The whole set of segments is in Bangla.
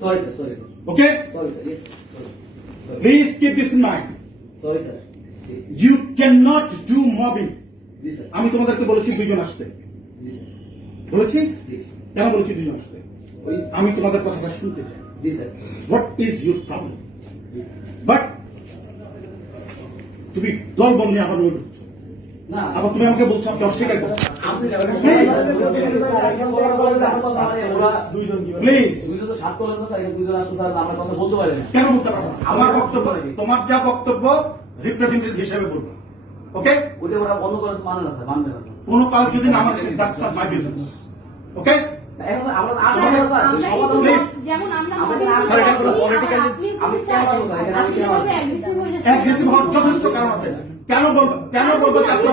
Sorry, sir. Sorry, sir. Okay? Sorry, sir. Yes. Sorry. Sorry. Please keep this in mind. Sorry, sir. You cannot do mobbing. G sir. আমি তোমাদেরকে বলেছি দুইজন আসতে। জি স্যার। বলেছি? জি। কেন বলেছি দুইজন আসতে? ওই আমি তোমাদের কথাটা শুনতে চাই। জি sir. What is your problem? But তুমি দল বল নিয়ে আবার ঢুকছো। না আবার তুমি আমাকে বলছো আপনি অস্বীকার করছো। আপনি প্লিজ দুইজন তো সাত করলেন তো স্যার, দুইজন আসতো স্যার, আমরা কথা বলতে পারি না। কেন বলতে পারবো না? আমার বক্তব্য তোমার যা বক্তব্য রিপ্রেজেন্টেটিভ হিসেবে বলবো। ওকে? ওটা ওরা বন্ধ করে মানে না স্যার, মানবে না স্যার। কোনো কাজ যদি না মানে দ্যাটস নট মাই বিজনেস। ওকে? এখন আমরা আসবো না স্যার, সমাধান Please. যেমন আমরা স্যার, এটা কোনো political আমি কেন পারবো স্যার, এখানে আমি কেন পারবো? অ্যাগ্রেসিভ হওয়ার যথেষ্ট কারণ আছে। কেন বলবো যে আপনি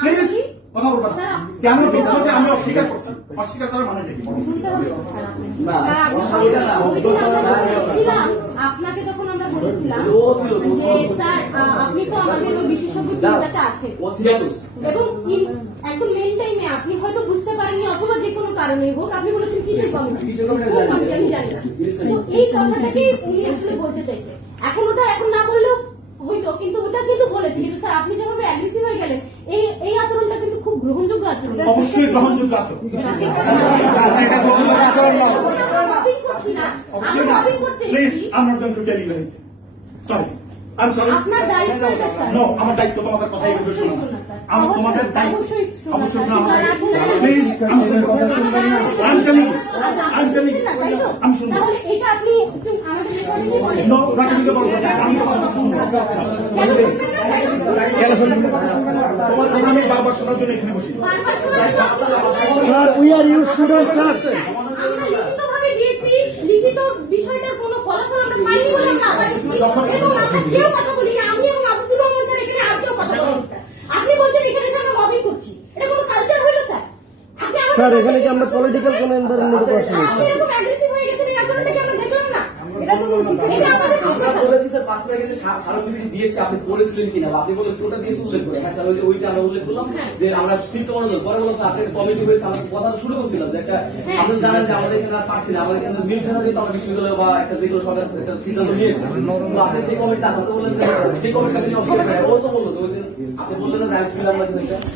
প্লিজ কথা বলবেন না। কেন বলছো যে আমি অস্বীকার করছি? অস্বীকার করার মানে কি? আপনাকে তখন আমরা বলেছিলাম ও ছিল, ও যে ছিল। স্যার আপনি তো আমাদের ওই বিশেষজ্ঞ টিমটাতে আছেন ও ছিল তো। এবং একদম মেন টাইমে আপনি হয়তো বুঝতে পারেননি অথবা যে কোনো কারণে হোক আপনি বলেছেন কিসের কমিটি আমি জানি না। তো এই কথাটাকে উনি আসলে বলতে চাইছে। এখন ওটা এখন না বললেও হইতো, কিন্তু ওটা কিন্তু বলেছি। কিন্তু স্যার আপনি যেভাবে অ্যাগ্রেসিভ হয়ে গেলেন, এই আচরণটা কিন্তু খুব গ্রহণযোগ্য আচরণ। অবশ্যই গ্রহণযোগ্য আছে। মাপিং করছি না, আমি মাপিং করতে প্লিজ এসেছি। I am not going to tell you anything. Sorry, I am sorry. আপনার দায়িত্ব এটা স্যার। নো, আমার দায়িত্ব তোমাদের কথা এগুলো শোনা। আমি তোমাদের দায়িত্ব অবশ্যই শোনা আমার দায়িত্ব। অবশ্যই। প্লিজ আমি শুনবো। আই এম টেলিং আমি শুনবো। তাহলে এটা আপনি একটু আমাদের রেকর্ডিং করে নো, রাখিতে বলবো না। আমি তোমার কথা শুনবো। কেন শুনবেন না? তোমার কথা আমি বারবার শোনার জন্য এখানে বসি। বারবার শোনার sir, we are you students sir. আমরা লিখিতভাবে দিয়েছি, লিখিত বিষয়টার কোনো ফলাফল আমরা পাইনি বলে আমরা আবার এসেছি। এবং আমরা কেউ কথা বলিনি, আমি এবং আব্দুর রহমান স্যার এখানে আর কেউ কথা বলেনি স্যার। আপনি বলছেন এখানে এসে আমরা লবিং করছি, এটা কোনো কালচার হইল স্যার? আপনি আমাদের স্যার এখানে কি আমরা পলিটিক্যাল কোন এনভায়রনমেন্টে বসে আপনি এরকম অ্যাগ্রেসিভ হয়ে গেছেন, এই আচরণটাকে আমরা দেখলাম না। এটা আমাদের আমরা বিষয়। বলেছি স্যার 5 মিনিট আগে স্মারকলিপি দিয়েছি, আপনি পড়েছিলেন কিনা বা আপনি বলেন কোনটা দিয়েছে উল্লেখ করে। হ্যাঁ স্যার, ওইটা আমরা উল্লেখ করলাম যে আমরা সিট মনোযোগ পরে বললাম স্যার আপনাকে কমিটি হয়েছে, আমরা কথা শুরু করছিলাম যে একটা আপনি জানেন যে আমাদের এখানে আর পারছি না, আমাদের এখানে মিলছে না, যেহেতু আমরা বিশ্ববিদ্যালয় বা একটা যেগুলো সরকার একটা সিদ্ধান্ত নিয়েছে। তো আপনি সেই কমিটি কথা বললেন, সেই কমিটির কাছে অস্বীকার করে ও তো বললো তো ওই দিন আপনি বললেন না যে আমি ছিলাম না কিন্তু এটা